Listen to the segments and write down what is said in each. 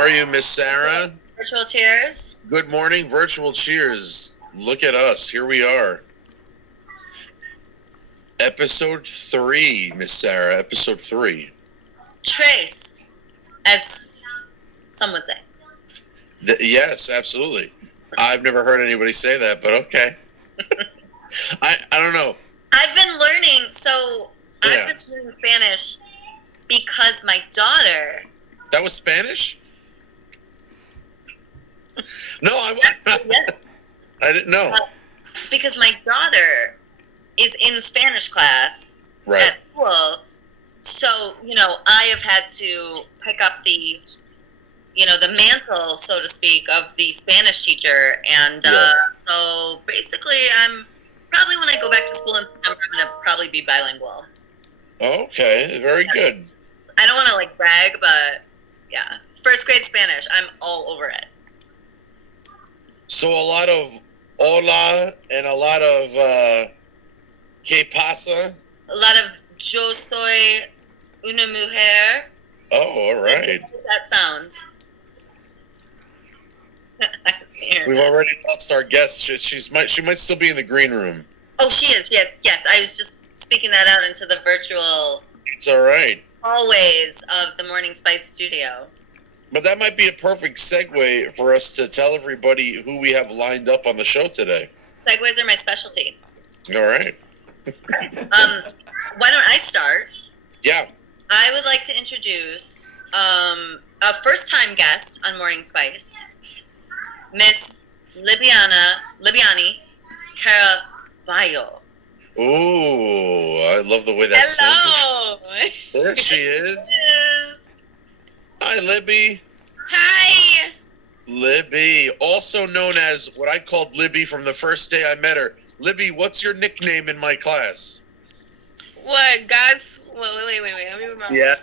are you, Miss Sarah? Virtual cheers. Good morning, virtual cheers. Look at us. Here we are. Episode 3, Miss Sarah. Episode 3. Trace, as some would say. Yes, absolutely. I've never heard anybody say that, but okay. I don't know. I've been learning, I've been learning Spanish because my daughter... That was Spanish? No, Yes. I didn't know. Because my daughter is in Spanish class at school, so, I have had to pick up the mantle, so to speak, of the Spanish teacher, and so basically I'm probably, when I go back to school in September, I'm going to probably be bilingual. Okay, very good. I don't want to, brag, but, yeah. First grade Spanish, I'm all over it. So a lot of hola and a lot of ¿qué pasa? A lot of yo soy una mujer. Oh, all right. How does that sound? We've already lost our guest. She might still be in the green room. Oh, she is. Yes. I was just speaking that out into the virtual. It's all right. Hallways of the Morning Spice studio. But that might be a perfect segue for us to tell everybody who we have lined up on the show today. Segues are my specialty. All right. Why don't I start? Yeah. I would like to introduce a first-time guest on Morning Spice, Miss Libby Caraballo. Ooh, I love the way that sounds. Hello. There she is. Hi, Libby. Hi. Libby, also known as what I called Libby from the first day I met her. Libby, what's your nickname in my class? What? God's... Wait. Let me remember. Yeah.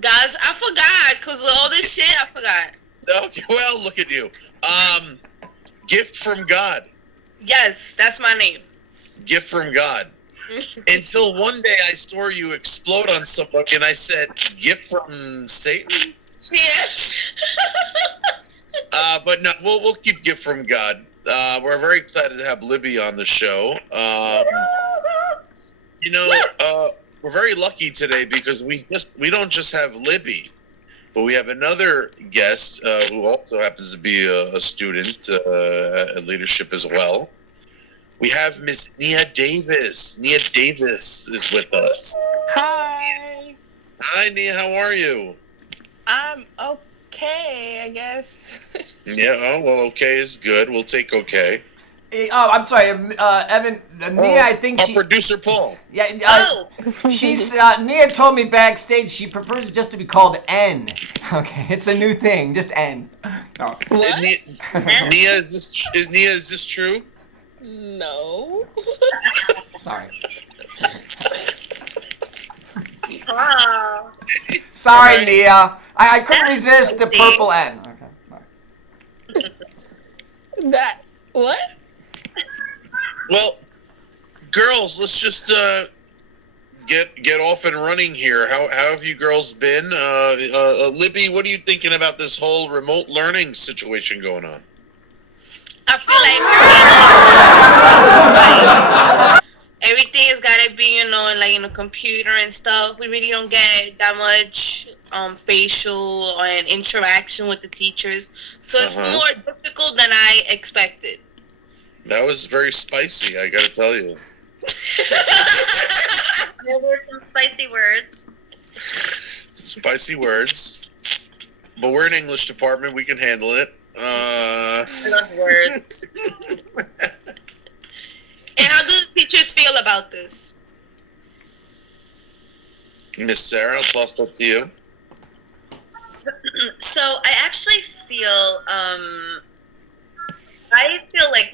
God's... I forgot, because with all this shit, I forgot. Okay, well, look at you. Gift from God. Yes, that's my name. Gift from God. Until one day I saw you explode on somebody and I said, gift from Satan? Yes. But no, we'll keep gift from God. We're very excited to have Libby on the show. We're very lucky today because we don't just have Libby, but we have another guest who also happens to be a student at leadership as well. We have Miss Nia Davis. Nia Davis is with us. Hi. Hi, Nia. How are you? I'm okay, I guess. Yeah. Oh, well, okay is good. We'll take okay. Oh, I'm sorry, Evan. Nia, I think our producer Paul. Yeah. She's Nia told me backstage she prefers just to be called N. Okay, it's a new thing, just N. No. What? Nia, is this true? No. Sorry. Wow. Sorry, Nia. I couldn't resist the purple N. Okay. That what? Well, girls, let's just get off and running here. How have you girls been? Libby, what are you thinking about this whole remote learning situation going on? I feel like everything has got to be, in a computer and stuff. We really don't get that much facial and interaction with the teachers. So it's more difficult than I expected. That was very spicy, I gotta tell you. There were some spicy words. Spicy words. But we're in English department, we can handle it. I love words. And how do the teachers feel about this? Miss Sarah, I'll toss that to you. So I actually feel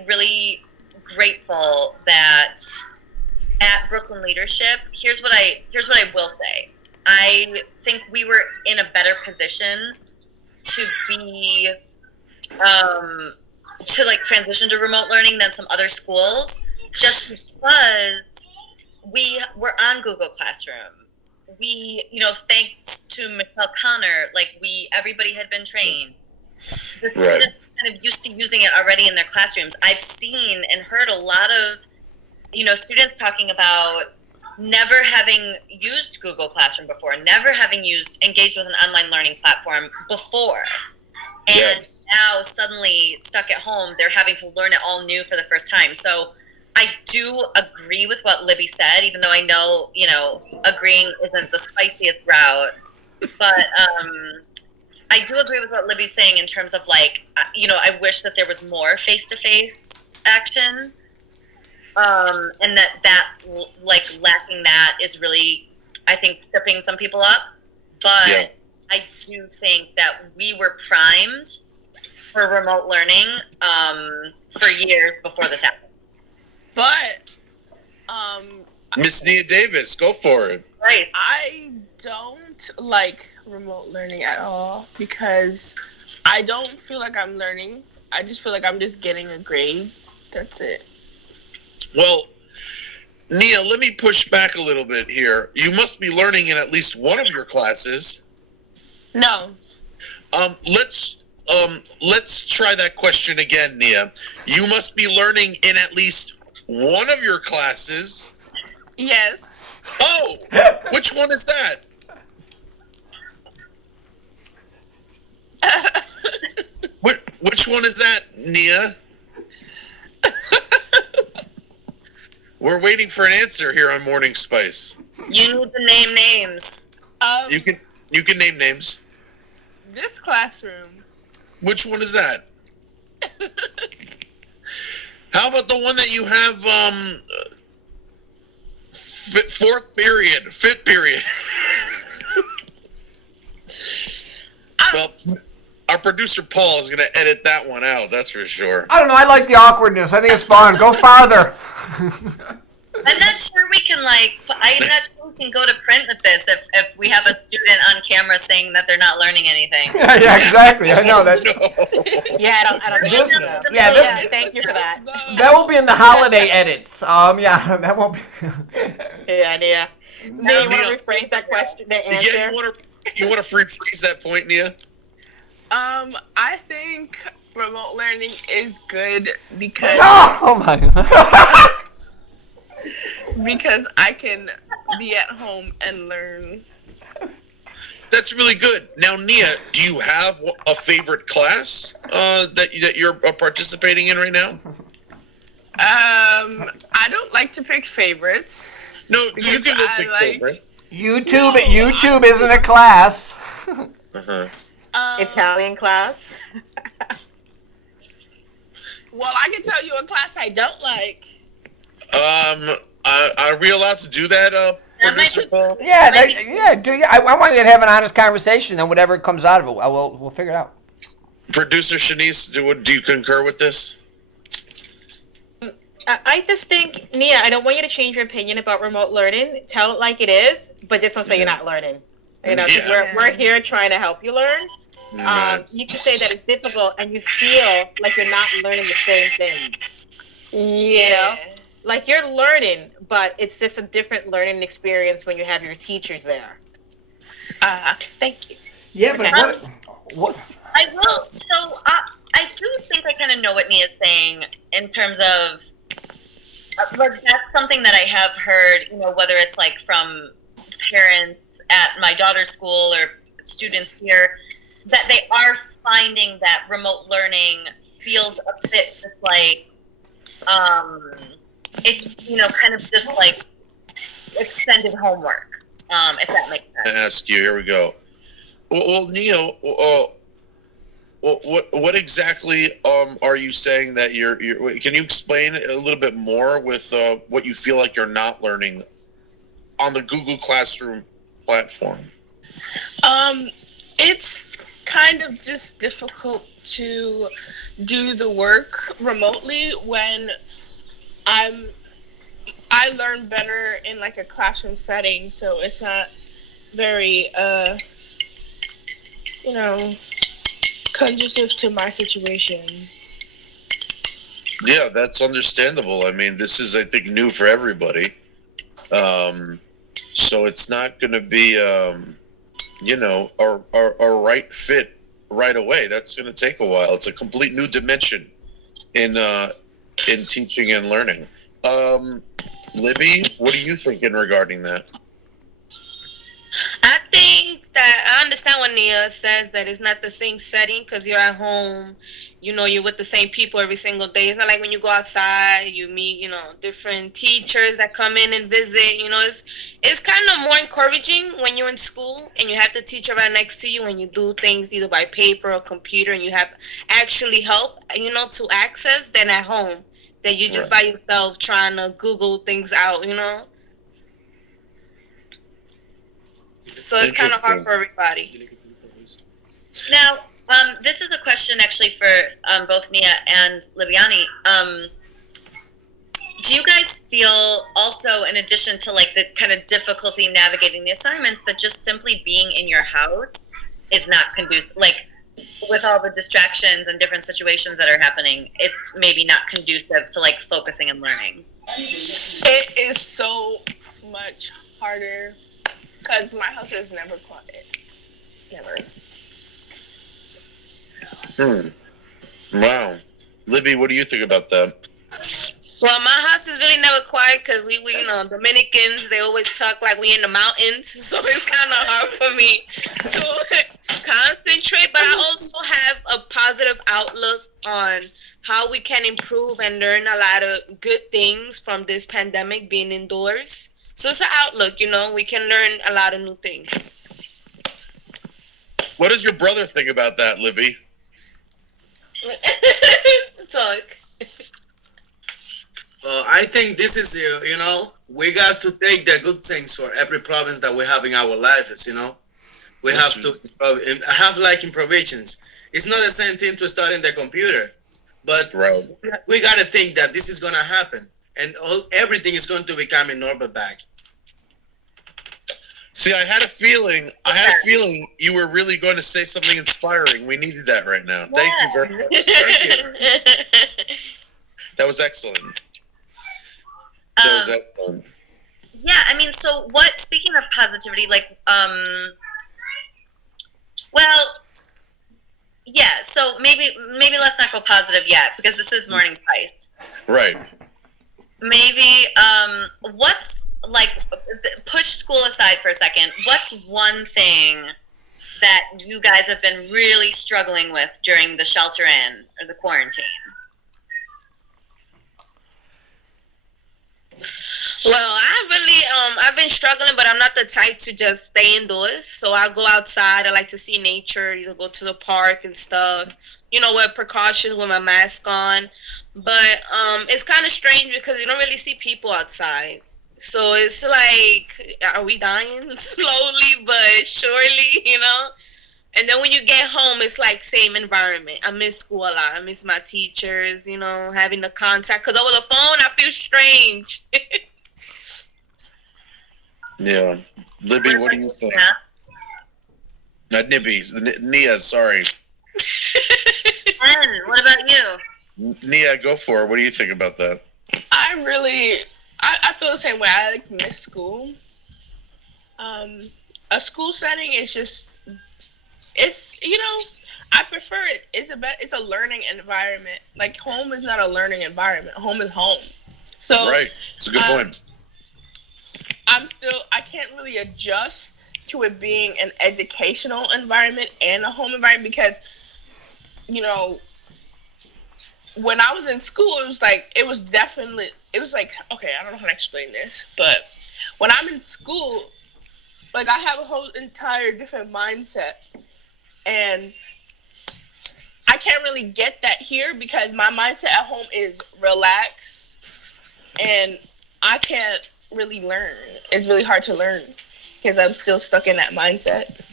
really grateful that at Brooklyn Leadership, here's what I will say. I think we were in a better position to be to transition to remote learning than some other schools, just because we were on Google Classroom. we, thanks to Michelle Connor, like everybody had been trained. The Right. students kind of used to using it already in their classrooms. I've seen and heard a lot of, students talking about never having used Google Classroom before, never having engaged with an online learning platform before. And now suddenly stuck at home, they're having to learn it all new for the first time. So I do agree with what Libby said, even though I know, agreeing isn't the spiciest route. But I do agree with what Libby's saying in terms of I wish that there was more face-to-face action. And that lacking that is really, I think, tripping some people up. But I do think that we were primed for remote learning for years before this happened. But Miss Nia Davis, go for it. Right. I don't like remote learning at all because I don't feel like I'm learning. I just feel like I'm just getting a grade. That's it. Well, Nia, let me push back a little bit here. You must be learning in at least one of your classes. No. Let's try that question again, Nia. You must be learning in at least one of your classes. Yes. Oh, which one is that? Which one is that, Nia? We're waiting for an answer here on Morning Spice. You need to name names. You can name names. This classroom. Which one is that? How about the one that you have fifth period? Well, our producer Paul is going to edit that one out, that's for sure. I don't know. I like the awkwardness. I think it's fun. Go farther. I'm not sure we can I'm not sure we can go to print with this if we have a student on camera saying that they're not learning anything. Yeah, exactly. I know that. Yeah, I don't think so. Yeah, Thank you for that. that will be in the holiday edits. Yeah, that won't be. Yeah. Nia, you want to rephrase that question, the answer? Yeah, you want to rephrase that point, Nia? I think remote learning is good because Oh my. because I can be at home and learn. That's really good. Now, Nia, do you have a favorite class that you're participating in right now? I don't like to pick favorites. No, you can go pick favorite. YouTube isn't a class. Uh-huh. Italian class. Well, I can tell you a class I don't like. Are we allowed to do that, producer Paul? Yeah, I want you to have an honest conversation, and whatever comes out of it, we'll figure it out. Producer Shanice, do you concur with this? I just think, Nia, I don't want you to change your opinion about remote learning. Tell it like it is, but just don't say you're not learning. You know, 'cause we're here trying to help you learn. You can say that it's difficult and you feel like you're not learning the same thing. Yeah. You know? Like you're learning, but it's just a different learning experience when you have your teachers there. Thank you. Yeah, but what? I will. So I do think I kind of know what Nia's saying in terms of, but that's something that I have heard. Whether it's from parents at my daughter's school or students here, that they are finding that remote learning feels a bit just it's kind of just extended homework, if that makes sense. I ask you, here we go. Well, Nia, what exactly are you saying that you're? Can you explain a little bit more with what you feel like you're not learning on the Google Classroom platform? It's kind of just difficult to do the work remotely when I learn better in a classroom setting, so it's not very conducive to my situation. Yeah, that's understandable. I mean, this is, I think, new for everybody. So it's not going to be, a right fit right away. That's going to take a while. It's a complete new dimension in teaching and learning. Libby, what are you thinking regarding that? I think that I understand when Nia says that it's not the same setting because you're at home, you're with the same people every single day. It's not like when you go outside, you meet, different teachers that come in and visit. It's kind of more encouraging when you're in school and you have the teacher right next to you and you do things either by paper or computer and you have actually help, to access than at home that you just by yourself trying to Google things out, So it's kind of hard for everybody. Now, this is a question actually for both Nia and Libiani. Do you guys feel also, in addition to like the kind of difficulty navigating the assignments, that just simply being in your house is not conducive? Like with all the distractions and different situations that are happening, it's maybe not conducive to like focusing and learning. It is so much harder. Because my house is never quiet. Never. Wow. Libby, what do you think about that? Well, my house is really never quiet because we Dominicans, they always talk like we in the mountains. So it's kind of hard for me to concentrate. But I also have a positive outlook on how we can improve and learn a lot of good things from this pandemic being indoors. So it's an outlook, we can learn a lot of new things. What does your brother think about that, Libby? Talk. I think this is, we got to take the good things for every province that we have in our lives, We have to have like improvisations. It's not the same thing to study in the computer, but we got to think that this is going to happen. And everything is going to become a normal back. See, I had a feeling you were really going to say something inspiring. We needed that right now. Yeah. Thank you very much. Thank you. That was excellent. Yeah, I mean, so speaking of positivity, like, so maybe let's not go positive yet because this is Morning Spice. Right. Maybe, what's, like, push school aside for a second, what's one thing that you guys have been really struggling with during the shelter in or the quarantine? Well, I've been struggling, but I'm not the type to just stay indoors. So I'll go outside. I like to see nature, either go to the park and stuff, with precautions with my mask on. But it's kind of strange because you don't really see people outside. So it's like, are we dying slowly but surely, And then when you get home, it's like same environment. I miss school a lot. I miss my teachers, having the contact. Because over the phone, I feel strange. Yeah. Libby, what do you think? Not Nibby. Nia, sorry. What about you? Nia, go for it. What do you think about that? I feel the same way. I miss school. A school setting is just, it's, I prefer it. It's a learning environment. Like, home is not a learning environment. Home is home. So right. It's a good point. I can't really adjust to it being an educational environment and a home environment because, when I was in school, it was like, okay, I don't know how to explain this, but when I'm in school, like, I have a whole entire different mindset, and I can't really get that here because my mindset at home is relaxed, and I can't really learn. It's really hard to learn because I'm still stuck in that mindset.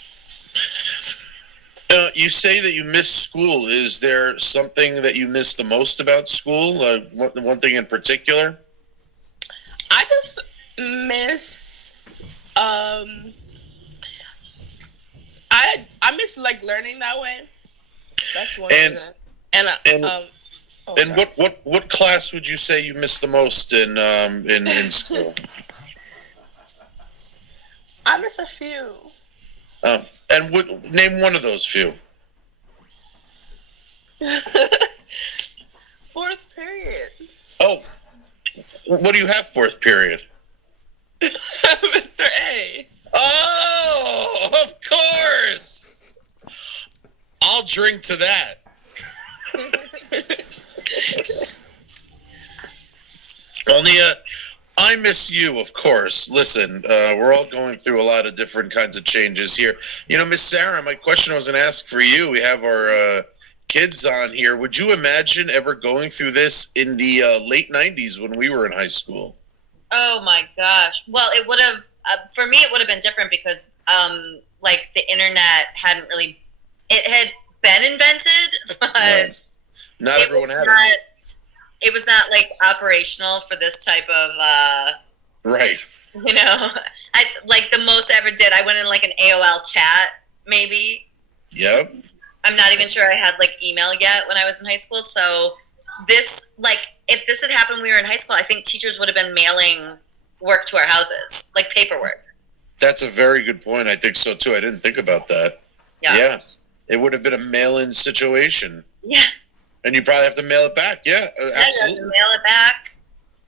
You say that you miss school. Is there something that you miss the most about school? One thing in particular? I just miss I miss like learning that way. That's one reason. And what class would you say you miss the most in school? I miss a few. And name one of those few. Fourth period. Oh, what do you have fourth period? Mr. A. Oh, of course. I'll drink to that. Well, Nia, I miss you, of course. Listen, we're all going through a lot of different kinds of changes here. You know, Miss Sarah, my question I was going to ask for you, we have our kids on here. Would you imagine ever going through this in the late 90s when we were in high school? Oh, my gosh. Well, it would have, for me, it would have been different because, like, the internet hadn't really, it had been invented, but right. Not everyone had it. It was not like operational for this type of right. You know, I like the most I ever did. I went in like an AOL chat, maybe. Yep. I'm not even sure I had like email yet when I was in high school. So this, like, if this had happened when we were in high school, I think teachers would have been mailing work to our houses, like paperwork. That's a very good point. I think so too. I didn't think about that. Yeah. It would have been a mail-in situation. Yeah. And you probably have to mail it back. Yeah, absolutely. Yeah, you have to mail it back.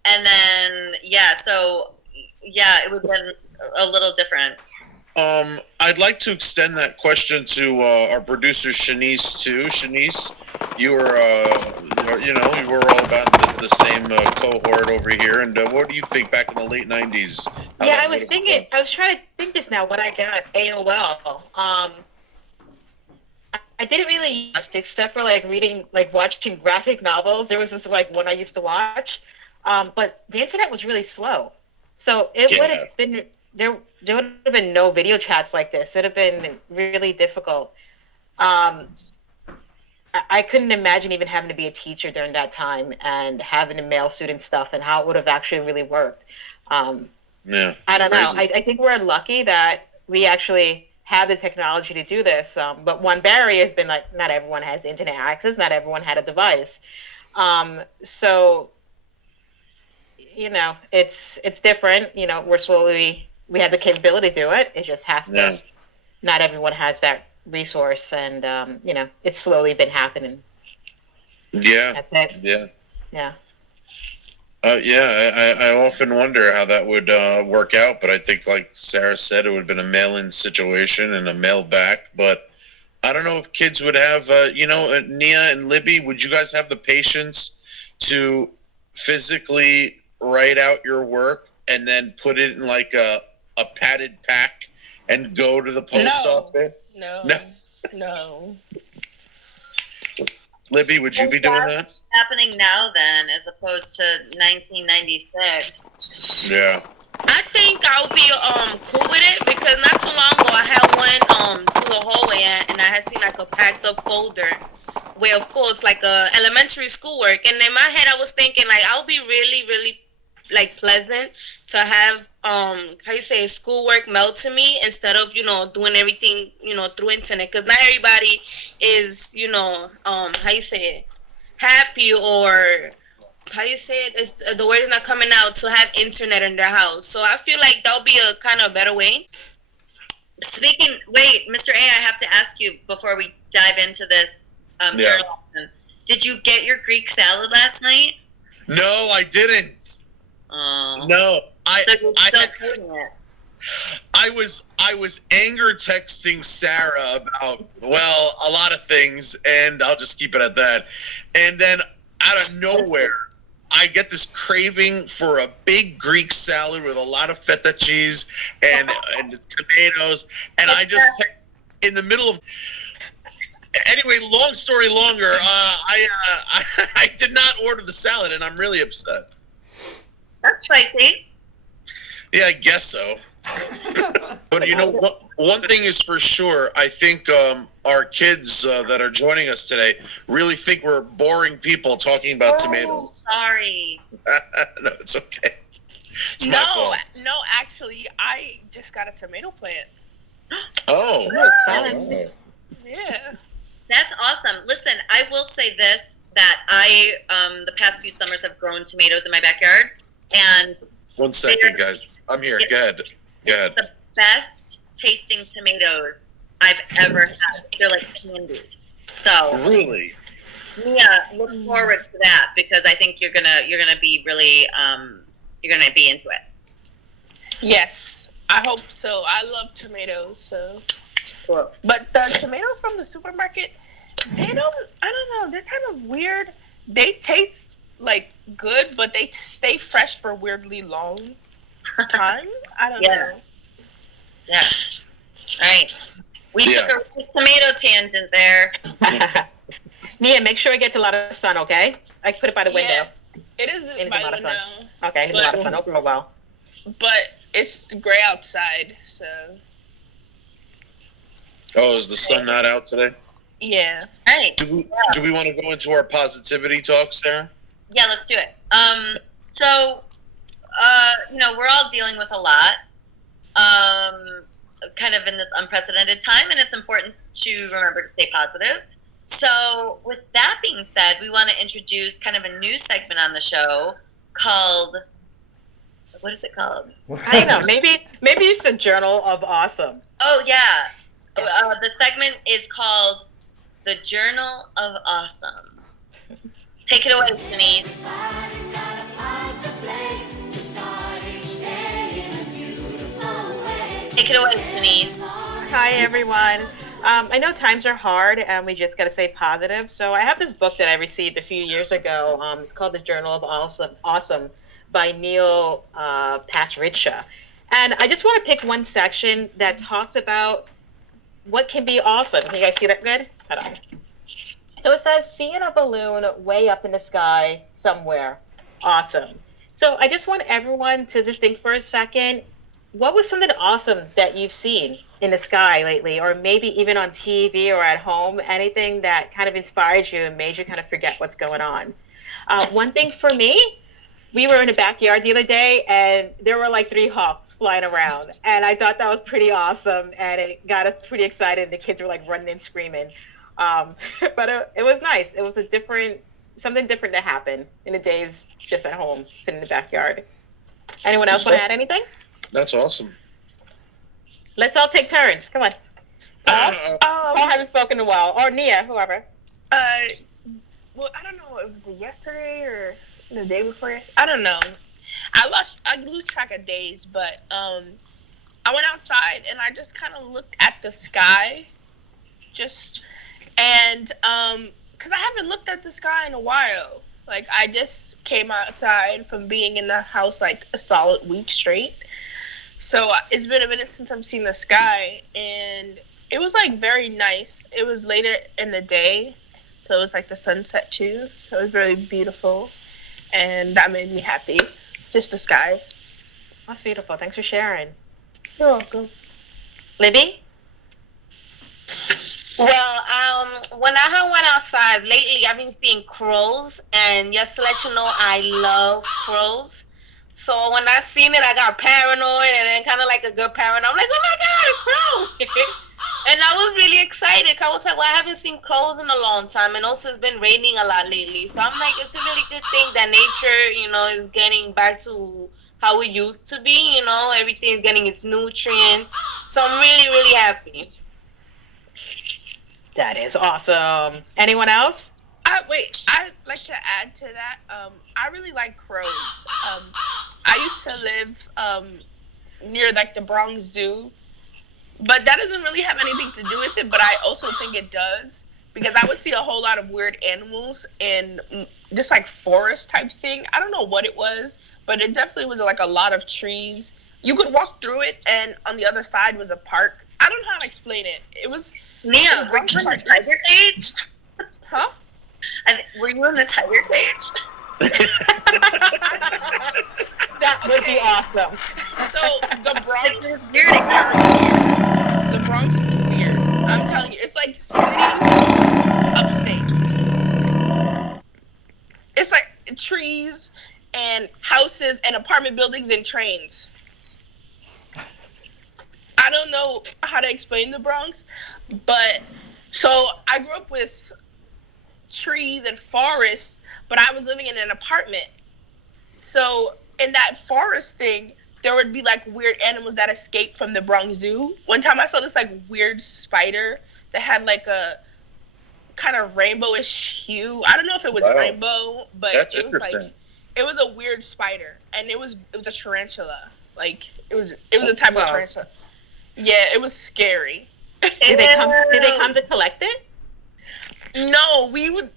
And then, it would have been a little different. I'd like to extend that question to our producer, Shanice, too. Shanice, you were all about the same cohort over here. And what do you think back in the late 90s? I was trying to think just now when I got AOL. I didn't really watch except for watching graphic novels. There was this one I used to watch, but the internet was really slow, so it would have been there would have been no video chats like this. It would have been really difficult. I couldn't imagine even having to be a teacher during that time and having to mail student stuff and how it would have actually really worked. I don't know. I think we're lucky that we actually have the technology to do this, but one barrier has been like not everyone has internet access, not everyone had a device, so it's different. We have the capability to do it. It just has to. Not everyone has that resource, and it's slowly been happening. That's it. I often wonder how that would work out, but I think, like Sarah said, it would have been a mail-in situation and a mail back. But I don't know if kids would have, Nia and Libby, would you guys have the patience to physically write out your work and then put it in like a padded pack and go to the post office? No. Libby, would you be doing that? Happening now then as opposed to 1996. Yeah. I think I'll be cool with it because not too long ago I had one to the hallway and I had seen like a packed up folder where of course like elementary schoolwork, and in my head I was thinking like I'll be really, really like pleasant to have schoolwork mailed to me instead of doing everything through internet, because not everybody is happy, or the word is not coming out, to have internet in their house. So I feel like that'll be a kind of better way. Wait, Mr. A, I have to ask you before we dive into this journal lesson. Did you get your Greek salad last night? No, I didn't. Oh. No, I was anger texting Sarah about, a lot of things, and I'll just keep it at that. And then out of nowhere, I get this craving for a big Greek salad with a lot of feta cheese and tomatoes, and I just in the middle of. Anyway, long story longer, I did not order the salad, and I'm really upset. That's spicy. Yeah, I guess so. But you know what? One thing is for sure. I think our kids that are joining us today really think we're boring people talking about tomatoes. Sorry. No, it's okay. It's my fault. No, actually, I just got a tomato plant. Oh. Yeah. That's awesome. Listen, I will say this, that I, the past few summers have grown tomatoes in my backyard. And 1 second, guys. I'm here. Go ahead. best tasting tomatoes I've ever had. They're like candy. So Really? Yeah, look forward to that because I think you're gonna be really you're gonna be into it. Yes, I hope so. I love tomatoes, so. Cool. But the tomatoes from the supermarket, I don't know, they're kind of weird. They taste like good, but they stay fresh for weirdly long time. I don't know. Yeah. Right. We took a tomato tangent there. Nia, make sure it gets a lot of sun, okay? I put it by the window. It is It needs by a lot the of sun. window. Okay, it needs a lot of sun. Open real well. But it's gray outside, so. Oh, is the sun not out today? Yeah. Right. Do we want to go into our positivity talk, Sarah? Yeah, let's do it. So, we're all dealing with a lot, kind of in this unprecedented time, and it's important to remember to stay positive. So, with that being said, we want to introduce kind of a new segment on the show called, what is it called? I don't know. Maybe it's the Journal of Awesome. Oh, yeah. The segment is called The Journal of Awesome. Take it away, Shanice. Take it away, Shanice. Hi, everyone. I know times are hard and we just got to stay positive. So I have this book that I received a few years ago. It's called The Journal of Awesome by Neil Pasricha. And I just want to pick one section that talks about what can be awesome. Can you guys see that good? Hold on. So it says, seeing a balloon way up in the sky somewhere. Awesome. So I just want everyone to just think for a second, what was something awesome that you've seen in the sky lately, or maybe even on TV or at home, anything that kind of inspired you and made you kind of forget what's going on? One thing for me, we were in the backyard the other day and there were like 3 hawks flying around. And I thought that was pretty awesome. And it got us pretty excited. The kids were like running and screaming. But it was nice. It was something different to happen in the days just at home, sitting in the backyard. Anyone else want to add anything? That's awesome. Let's all take turns. Come on. Paul hasn't spoken in a while. Or Nia, whoever. Well, I don't know. It was yesterday or the day before. I don't know. I lose track of days, but I went outside and I just kind of looked at the sky, because I haven't looked at the sky in a while. Like, I just came outside from being in the house like a solid week straight. So it's been a minute since I've seen the sky, and it was like very nice. It was later in the day, so it was like the sunset too. So it was really beautiful, and that made me happy. Just the sky. That's beautiful. Thanks for sharing. You're welcome. Libby? Well, when I went outside lately, I've been seeing crows, and just to let you know, I love crows. So when I seen it, I got paranoid, and then kind of like a good parent, I'm like, oh my God, a crow! And I was really excited. I was like, well, I haven't seen crows in a long time, and also it's been raining a lot lately. So I'm like, it's a really good thing that nature, is getting back to how it used to be. Everything is getting its nutrients. So I'm really, really happy. That is awesome. Anyone else? I'd like to add to that. I really like crows. I used to live near like the Bronx Zoo, but that doesn't really have anything to do with it. But I also think it does, because I would see a whole lot of weird animals in this like forest type thing. I don't know what it was, but it definitely was like a lot of trees. You could walk through it, and on the other side was a park. I don't know how to explain it. It was Nia, were you in the tiger cage? Huh? Were you in the tiger cage? That would be awesome. So the Bronx It's weird. The Bronx is weird. I'm telling you, it's like city upstate. It's like trees and houses and apartment buildings and trains. I don't know how to explain the Bronx, but so I grew up with trees and forests, but I was living in an apartment. So in that forest thing, there would be like weird animals that escaped from the Bronx Zoo. One time I saw this like weird spider that had like a kind of rainbowish hue. I don't know if it was rainbow, but that's it was interesting. like it was a weird spider, and it was a tarantula. Like it was a type of tarantula. Yeah, it was scary. Did they come to collect it? No, we would.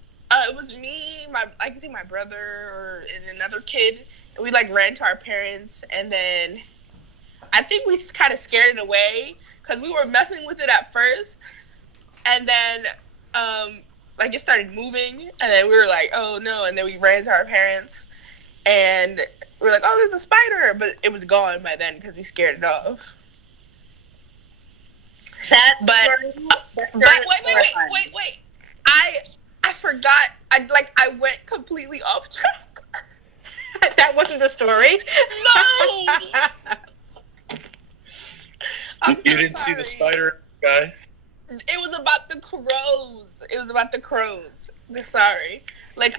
It was me, I think my brother and another kid. And we like ran to our parents, and then I think we just kind of scared it away because we were messing with it at first, and then like it started moving, and then we were like, oh no, and then we ran to our parents, and we were like, oh, there's a spider, but it was gone by then because we scared it off. Wait. I forgot. I went completely off track. That wasn't the story. No. You didn't see the spider guy? It was about the crows. Sorry. Like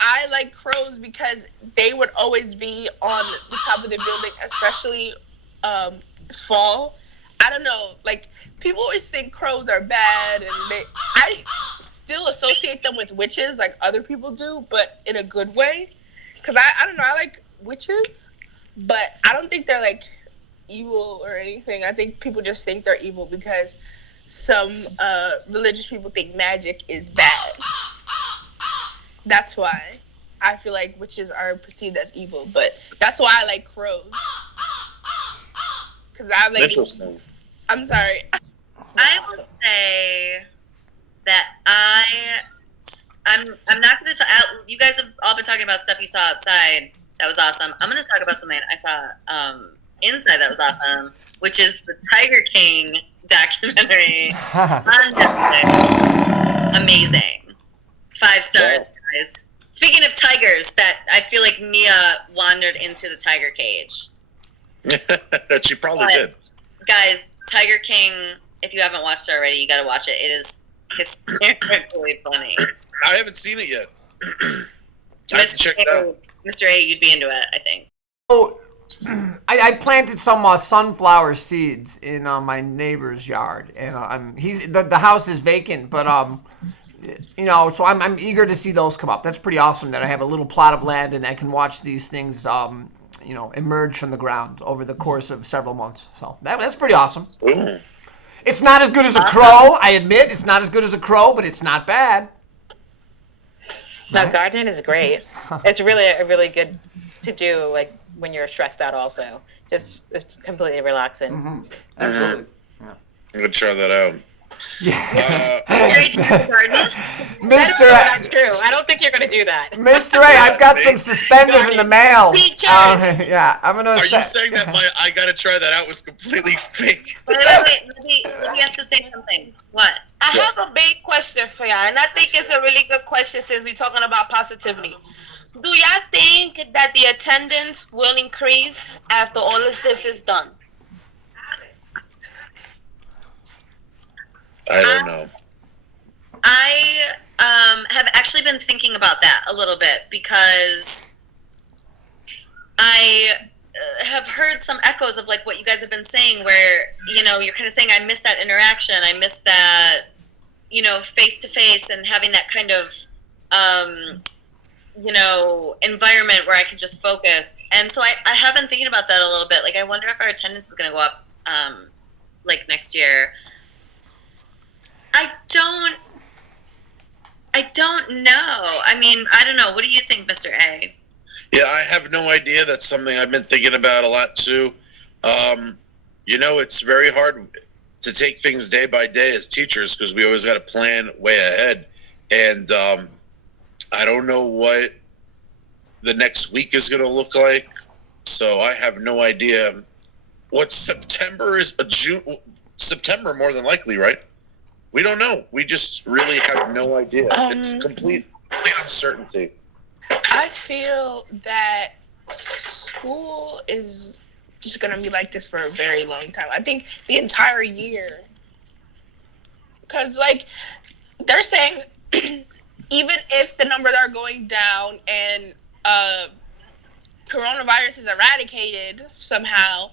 I like crows because they would always be on the top of the building, especially fall. I don't know, like people always think crows are bad, and I still associate them with witches like other people do, but in a good way. Cause I don't know, I like witches, but I don't think they're like evil or anything. I think people just think they're evil because some religious people think magic is bad. That's why I feel like witches are perceived as evil, but that's why I like crows. Cause I like. Interesting. I'm sorry. I would say that I'm not going to talk. You guys have all been talking about stuff you saw outside. That was awesome. I'm going to talk about something I saw inside that was awesome, which is the Tiger King documentary on Netflix. Amazing. 5 stars, guys. Speaking of tigers, that I feel like Nia wandered into the tiger cage. She probably did. Guys, Tiger King, if you haven't watched it already, you got to watch it. It is hysterically funny. I haven't seen it yet. I have to check it out. Mr. A, you'd be into it, I think. Oh, I planted some sunflower seeds in my neighbor's yard, and the house is vacant, but so I'm eager to see those come up. That's pretty awesome that I have a little plot of land and I can watch these things emerge from the ground over the course of several months. So that's pretty awesome. Ooh. It's not as good as a crow, I admit. It's not as good as a crow, but it's not bad. No, gardening is great. It's really good to do, like when you're stressed out. Also, it's completely relaxing. Mm-hmm. Absolutely. Yeah. I'm gonna try that out. Yeah. That's not true. I don't think you're going to do that. Mr. A, I've got some suspenders in the mail. Yeah, I'm gonna. Are you saying that I gotta try that out was completely fake? Wait. Libby has to say something. What? I have a big question for y'all, and I think it's a really good question since we're talking about positivity. Do y'all think that the attendance will increase after all of this is done? I don't know. I have actually been thinking about that a little bit because I have heard some echoes of like what you guys have been saying where, you're kind of saying, I miss that interaction. I miss that, face to face and having that kind of, environment where I can just focus. And so I have been thinking about that a little bit. Like, I wonder if our attendance is going to go up, next year. I don't know. I mean, I don't know. What do you think, Mr. A? Yeah, I have no idea. That's something I've been thinking about a lot too. It's very hard to take things day by day as teachers because we always got to plan way ahead. And I don't know what the next week is going to look like. So I have no idea what September is. September more than likely, right? We don't know. We just really have no idea. It's complete uncertainty. I feel that school is just going to be like this for a very long time. I think the entire year. Because, they're saying even if the numbers are going down and coronavirus is eradicated somehow,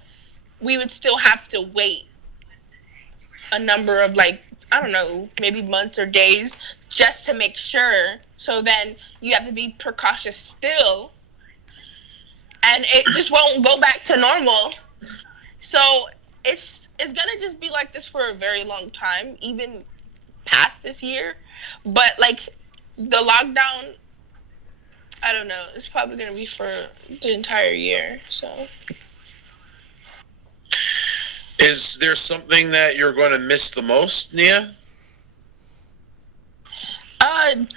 we would still have to wait a number of, like, I don't know, maybe months or days just to make sure. So then you have to be precautious still, and it just won't go back to normal. So it's gonna just be like this for a very long time, even past this year. But like the lockdown, I don't know, it's probably gonna be for the entire year. So is there something that you're going to miss the most, Nia?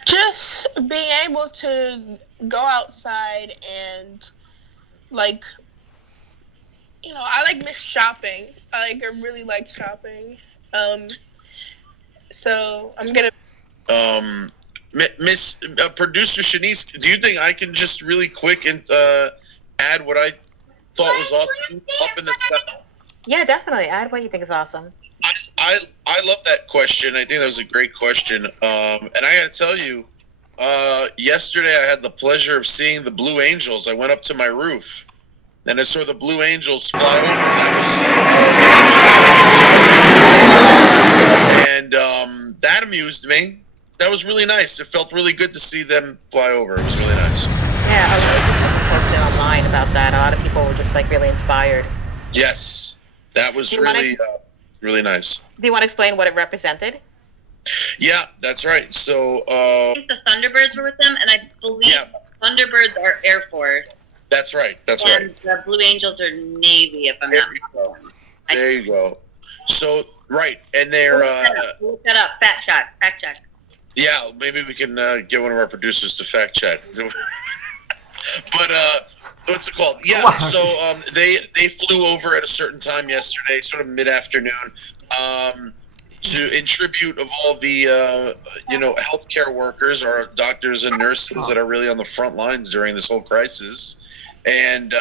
Just being able to go outside and, like, you know, I like miss shopping. I really like shopping. So I'm gonna. Miss Producer Shanice, do you think I can just really quick and add what I thought was awesome up in the sky? Yeah, definitely. Add what you think is awesome. I love that question. I think that was a great question. And I got to tell you, yesterday I had the pleasure of seeing the Blue Angels. I went up to my roof and I saw the Blue Angels fly over the house. And that amused me. That was really nice. It felt really good to see them fly over. It was really nice. Yeah, a lot of people posted online about that. A lot of people were just like really inspired. Yes, that was really nice. Do you want to explain what it represented? Yeah, that's right. So I think the Thunderbirds were with them, and I believe Thunderbirds are Air Force. That's right. That's and right. The Blue Angels are Navy, if I'm not mistaken. There you go. So right, and they're look that up. Fact check. Yeah, maybe we can get one of our producers to fact check. But what's it called? Yeah, so they flew over at a certain time yesterday, sort of mid-afternoon, in tribute of all the healthcare workers, or doctors and nurses that are really on the front lines during this whole crisis. And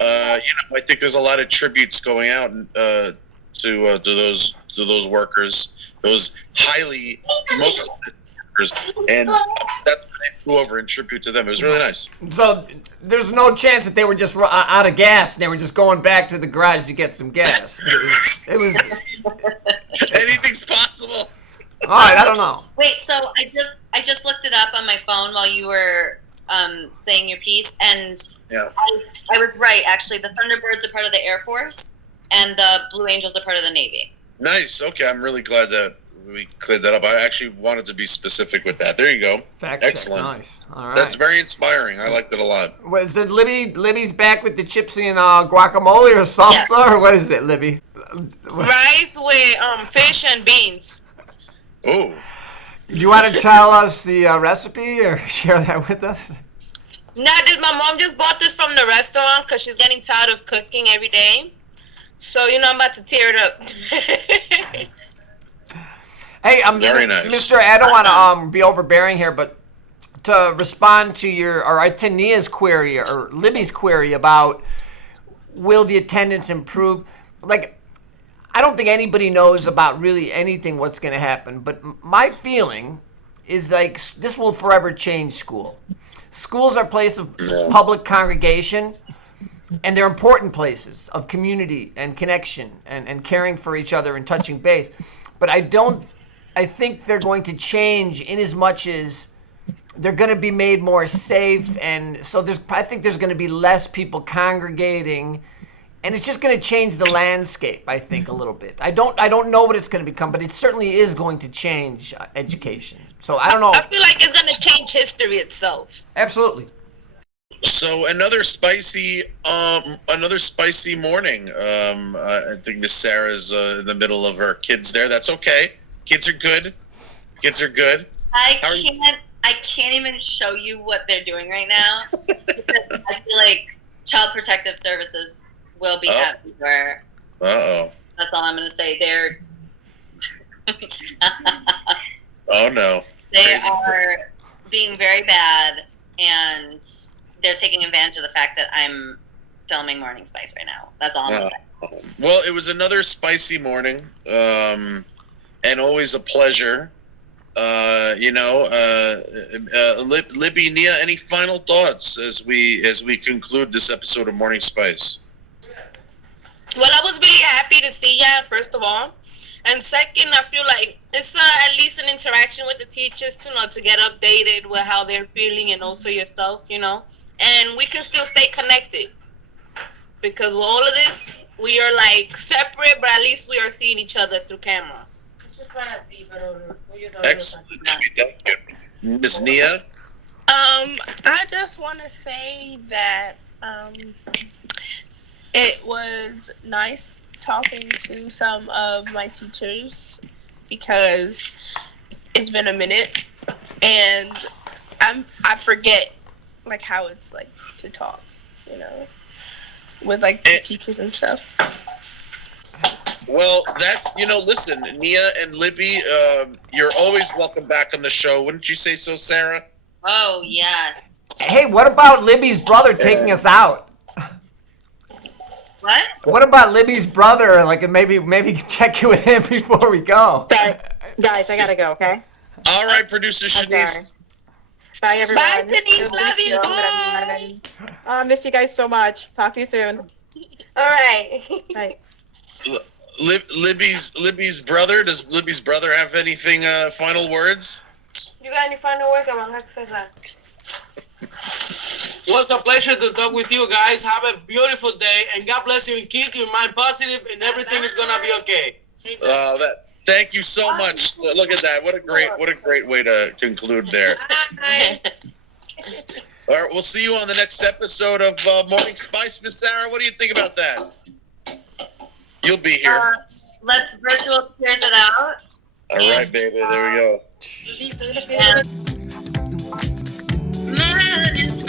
I think there's a lot of tributes going out to those workers, those highly most workers, and that's why they flew over in tribute to them. It was really nice. So there's no chance that they were just out of gas and they were just going back to the garage to get some gas. It was anything's possible. All right, I don't know. Wait, so I just looked it up on my phone while you were saying your piece, and I was right. Actually, the Thunderbirds are part of the Air Force, and the Blue Angels are part of the Navy. Nice. Okay, I'm really glad that we cleared that up. I actually wanted to be specific with that. There you go. Fact Excellent. Check. Nice. All right. That's very inspiring. I liked it a lot. What is it, Libby? Libby's back with the chips and guacamole or salsa, or what is it, Libby? Rice with fish and beans. Oh. Do you want to tell us the recipe or share that with us? No, my mom just bought this from the restaurant because she's getting tired of cooking every day. So, I'm about to tear it up. Hey, very nice. Mr. I don't want to be overbearing here, but to respond to to Nia's query or Libby's query about will the attendance improve, like, I don't think anybody knows about really anything what's going to happen, but my feeling is like this will forever change school. Schools are a place of public congregation, and they're important places of community and connection and caring for each other and touching base. But I think they're going to change in as much as they're going to be made more safe, and so I think there's going to be less people congregating, and it's just going to change the landscape, I think, a little bit. I don't know what it's going to become, but it certainly is going to change education. So I don't know. I feel like it's going to change history itself. Absolutely. So another spicy morning. I think Miss Sarah's in the middle of her kids there. That's okay. Kids are good. I can't even show you what they're doing right now because I feel like Child Protective Services will be happy for. That's all I'm going to say. They're. Oh no. They Crazy. are being very bad, and they're taking advantage of the fact that I'm filming Morning Spice right now. That's all I'm going to say. Well, it was another spicy morning, and always a pleasure Libby, Nia, any final thoughts as we conclude this episode of Morning Spice? Well, I was really happy to see ya, first of all. And second, I feel like it's at least an interaction with the teachers to get updated with how they're feeling and also yourself, And we can still stay connected. Because with all of this, we are like separate, but at least we are seeing each other through camera. Excellent. Thank you. Miss Nia? I just want to say that it was nice talking to some of my teachers because it's been a minute and I forget like how it's like to talk, with like the teachers and stuff. Well, that's, listen, Nia and Libby, you're always welcome back on the show. Wouldn't you say so, Sarah? Oh, yes. Hey, what about Libby's brother taking us out? What? What about Libby's brother? Like, maybe check in with him before we go. Sorry, guys, I gotta go. Okay. All right, producer Shanice. Bye, everyone. Bye, Shanice. Love you. Bye. Miss you guys so much. Talk to you soon. All right. Bye. Libby's brother. Does Libby's brother have anything? Final words? You got any final words? Was a pleasure to talk with you guys. Have a beautiful day, and God bless you and keep your mind positive, and everything is gonna be okay. Thank you so much. Look at that. What a great way to conclude there. All right, we'll see you on the next episode of Morning Spice. Miss Sarah, what do you think about that? You'll be here. Let's virtual cheers it out. All right, baby. There we go. Man, it's